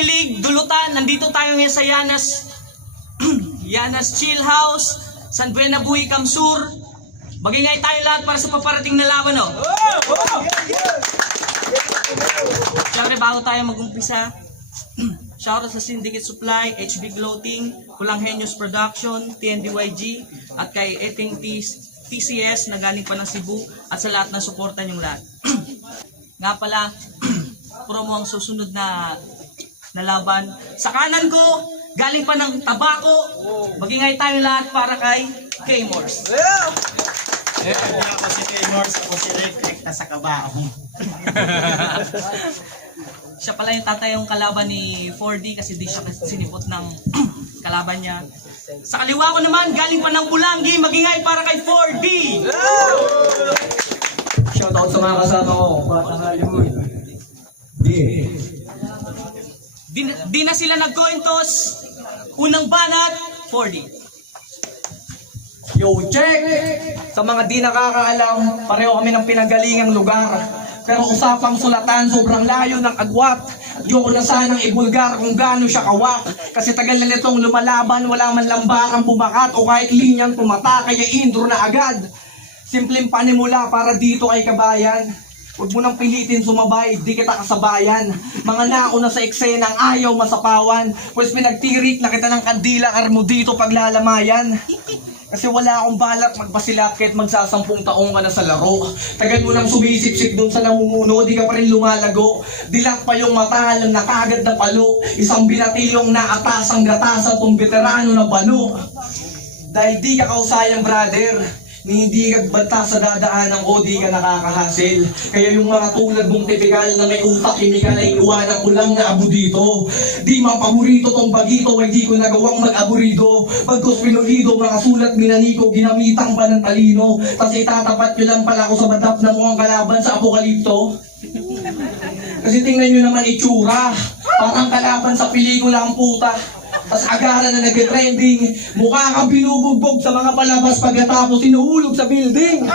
kinilig, dulutan, nandito tayo ngayon sa Yanas Yanas Chill House, San Buenabuhay, Kamsur. Magingay tayo lahat para sa paparating na laban, no? Siyempre, bago tayo mag-umpisa, shoutout sa Syndicate Supply, HB Clothing, Kulang Henius Production, TNDYG, at kay Eting TCS na galing pa ng Cebu, at sa lahat na suporta niyong lahat. Nga pala, promo ang susunod na laban. Sa kanan ko, galing pa ng Tabako, magingay tayo lahat para kay K-Morse. Ako si K-Morse, ako si Rick sa Kabao. Siya pala yung tatayong kalaban ni 4D kasi di siya sinipot ng kalaban niya. Sa kaliwa ko naman, galing pa ng Bulanggi, magingay para kay 4D. Shoutout sa mga kasama ko, Batang Hollywood. Di na sila nagkointos. Unang banat, 4D. Yo, check! Sa mga di nakakaalam, pareho kami ng pinanggalingang lugar. Pero usapang sulatan, sobrang layo ng agwat. Ayoko na sanang ibulgar kung gaano siya kawak. Kasi tagal na nitong lumalaban, wala man lambarang bumakat o kahit linyang tumata, kaya intro na agad. Simpleng panimula para dito kay kabayan. Huwag mo nang pilitin sumabay, di kita kasabayan. Mga nauna sa eksenang ayaw masapawan. Pues pinagtirik na kita ng kandila, armo dito paglalamayan. Kasi wala akong balak magpasilat kahit magsasampung taong ka na sa laro. Tagal mo nang sumisip-sip dun sa namumuno, di ka pa rin lumalago. Dilat pa yung mata, lang nakagad na palo. Isang binatilyong naatasang gatasan tong veterano na bano. Dahil di ka kausayang brother, ni hindi ka banta sa dadaanan ko, di ka nakakahasil. Kaya yung mga tulad mong tipikal na may utak, kimikal na inuwanan ko lang na abo dito. Di man paborito tong bagito, ay di ko nagawang mag-aburido. Pagkos pinulido, mga sulat minaniko, ginamitan pa ng talino. Tas itatapat nyo lang pala ako sa badap na mukhang kalaban sa apokalipto. Kasi tingnan nyo naman itsura, parang kalaban sa pelikula ang puta. Tas agaran na nag-trending, mukha kang binubugbog sa mga palabas pagkatapos sinuhulog sa building.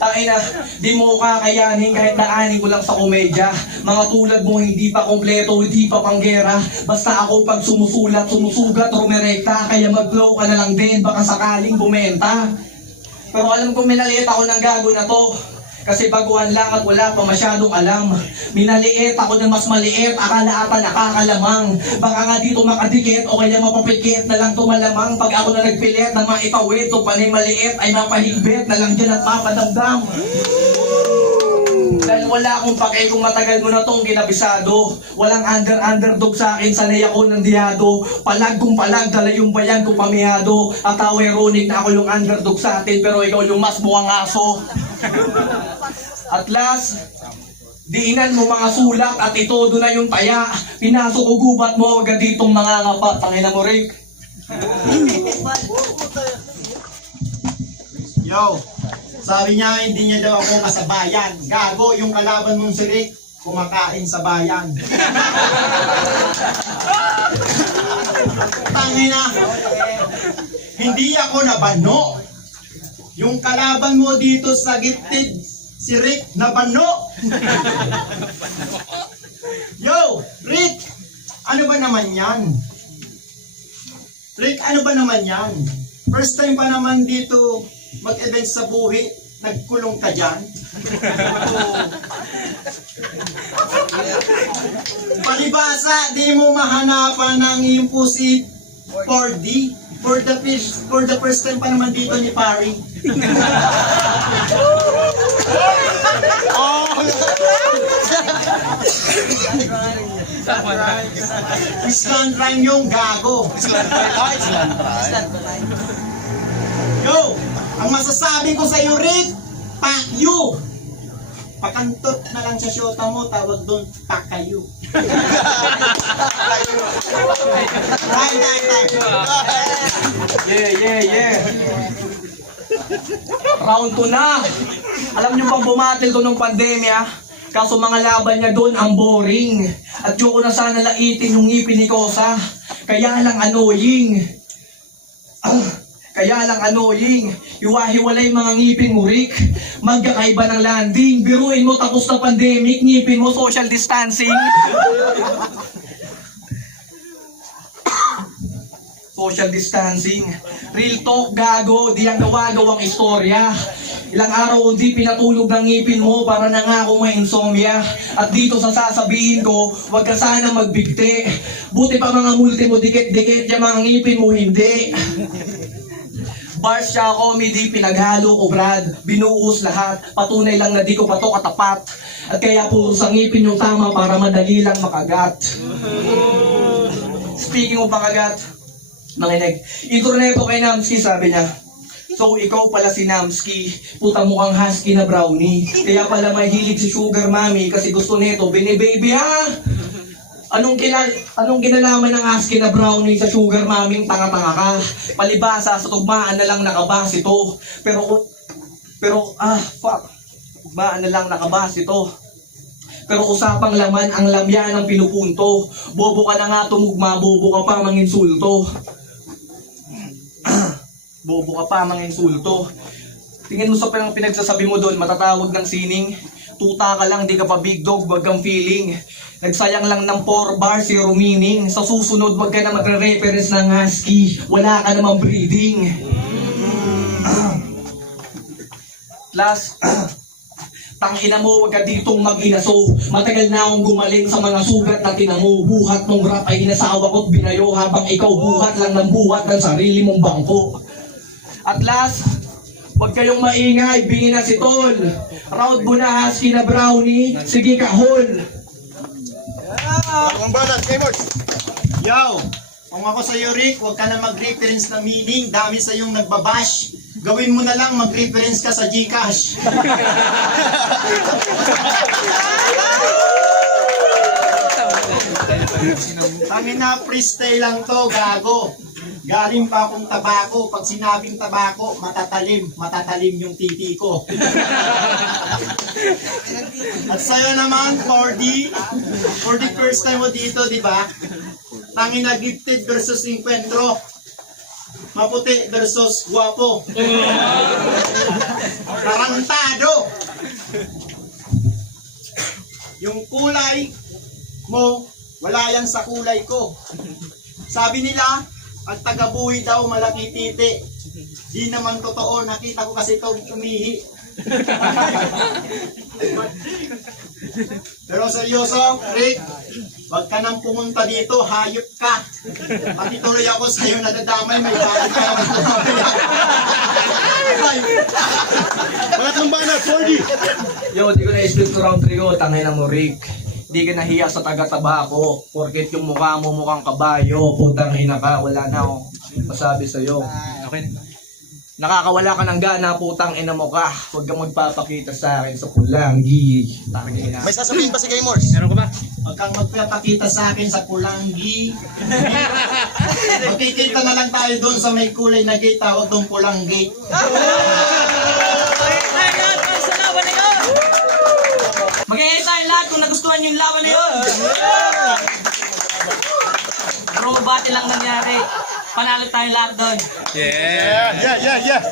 Tangina, di mo kakayanin kahit naanin ko lang sa komedya. Mga tulad mo hindi pa kompleto, hindi pa panggera. Basta ako pag sumusulat, sumusugat, rumerekta. Kaya mag-blow ka na lang din, baka sakaling bumenta. Pero alam ko minaliit ako ng gago na to. Kasi baguhan lang at wala pa masyadong alam. Minaliit ako na mas maliit, akala ata nakakalamang. Baka nga dito makadikit o kaya mapapikit na lang tumalamang. Pag ako na nagpilit na maipawit o panay maliit ay mapahigpit na lang dyan at mapadamdam. Dahil wala akong pake kung matagal mo na tong kinabisado. Walang underdog sa akin, sanay ako ng diyado. Palag kung palag, dala yung bayan kung pamihado. At ako ironic na ako yung underdog sa atin, pero ikaw yung mas mukhang aso. At last, diinan mo mga sulat at itodo na yung taya. Pinasok o gubat mo agad ditong mga ngapa. Tangina mo, Rick. Yo, sabi niya hindi niya daw ako kasabayan. Gago, yung kalaban mong si Rick, kumakain sa bayan. Tangina, hindi ako nabano. Yung kalaban mo dito sa gitid, si Rick nabano. Yo, Rick, ano ba naman yan? Rick, ano ba naman yan? First time pa naman dito mag-event sa buhi, nagkulong ka dyan? Palibasa, di mo mahanapan ng imposible 4D. For the first time pa naman dito ni Pari. Island rhyme yung gago. Yo, ang masasabi ko sa iyo, Rick, pakyu. Pakantot na lang sa syota mo, tawag doon, pakayu. Right. Yeah. Round 2 na. Alam nyo bang bumatil to ng pandemya? Kaso mga laban niya doon ang boring. At yun ko na sana laitin yung ngipin ni Kosa. Kaya lang annoying. Kaya lang annoying, iwahiwalay mga ngipin mo, Rick. Magkakaiba ng landing. Biruin mo tapos na pandemic, ngipin mo social distancing. Social distancing. Real talk, gago. Di ang gawa-gawang istorya. Ilang araw kung di pinatulog ng ngipin mo para nangako may insomnia. At dito sa sasabihin ko, huwag ka sana magbigti. Buti pa mga multi mo dikit-dikit, yung mga ngipin mo hindi. Bars siya comedy, pinaghalo ko Brad. Binuhos lahat, patunay lang na di ko pa to katapat. At kaya puro sa ngipin yung tama para madali lang makagat. Speaking of makagat, nakinig. Intro na ito kay Namski, sabi niya. So ikaw pala si Namski, puta mukhang husky na brownie. Kaya pala may hilig si Sugar Mommy kasi gusto nito, bini-baby ha? Anong kinalaman ng husky na brownie sa Sugar Mommy? Tanga-tanga ka. Palibasa sa tugmaan na lang nakabas ito. Tugmaan na lang nakabas ito. Pero usapang laman ang lamya ng pinupunto. Bobo ka na nga tumugma, bobo ka pa manginsulto. Bobo ka pa manginsulto. Tingin mo sa pinagsasabi mo doon, matatawag ng sining. Tuta ka lang, di ka pa big dog, wag kang feeling. Nagsayang lang ng 4 bars, zero meaning. Sa susunod, wag ka na magre-reference ng husky. Wala ka namang breeding. Last, tangina mo, wag ka ditong mag-inaso. Matagal na akong gumaling sa mga sugat na tinamo. Buhat ng rap ay inasawa ko't binayo. Habang ikaw buhat lang ng buhat ng sarili mong bangko. At last, huwag kayong maingay, bingi na si Tol. Round mo na husky na brownie, sige kahol. Ang balat, gamers! Yo! Kung ako sa'yo, Rick, huwag ka na mag-reference na meaning. Dami sa yung nagbabash. Gawin mo na lang, mag-reference ka sa Gcash. Tangin na, freestyle lang to, gago. Galing pa akong tabako. Pag sinabing tabako, matatalim yung titi ko. At sa'yo naman, for the first time mo dito, di ba? Tangin na, gifted versus encuentro. Maputi versus guwapo. Tarantado. Yung kulay mo, wala yan sa kulay ko. Sabi nila, ang taga-buhi daw malaki titi. Di naman totoo, nakita ko kasi ito umihi. Pero seryoso, Rick, wag ka nang pumunta dito, hayop ka. Pati tuloy ako sa'yo nadadamay, may bakit ka naman tumamaya. Balat ng balat, 4D! Yo, di ko na-split ko round 3 ko, tangay na mo Rick. Di ka nahiya sa taga-tabako, porket yung mukha mo mukhang kabayo, putang ina ka, wala na akong masabi sa'yo. Okay. Nakakawala ka ng gana, putang ina mo ka. Huwag kang magpapakita sa akin sa pulanggi. Tangina. May sasabihin pa si Gamers? Meron ka ba? Huwag kang magpapakita sa akin sa pulanggi. Magkikita na lang tayo doon sa may kulay na gate, tawag doon pulang gate. Mag-iingay tayo lahat kung nagustuhan yung laban na yun. Bro, bati lang nangyari. Panalo tayo lahat doon. Yeah, yeah, yeah, yeah!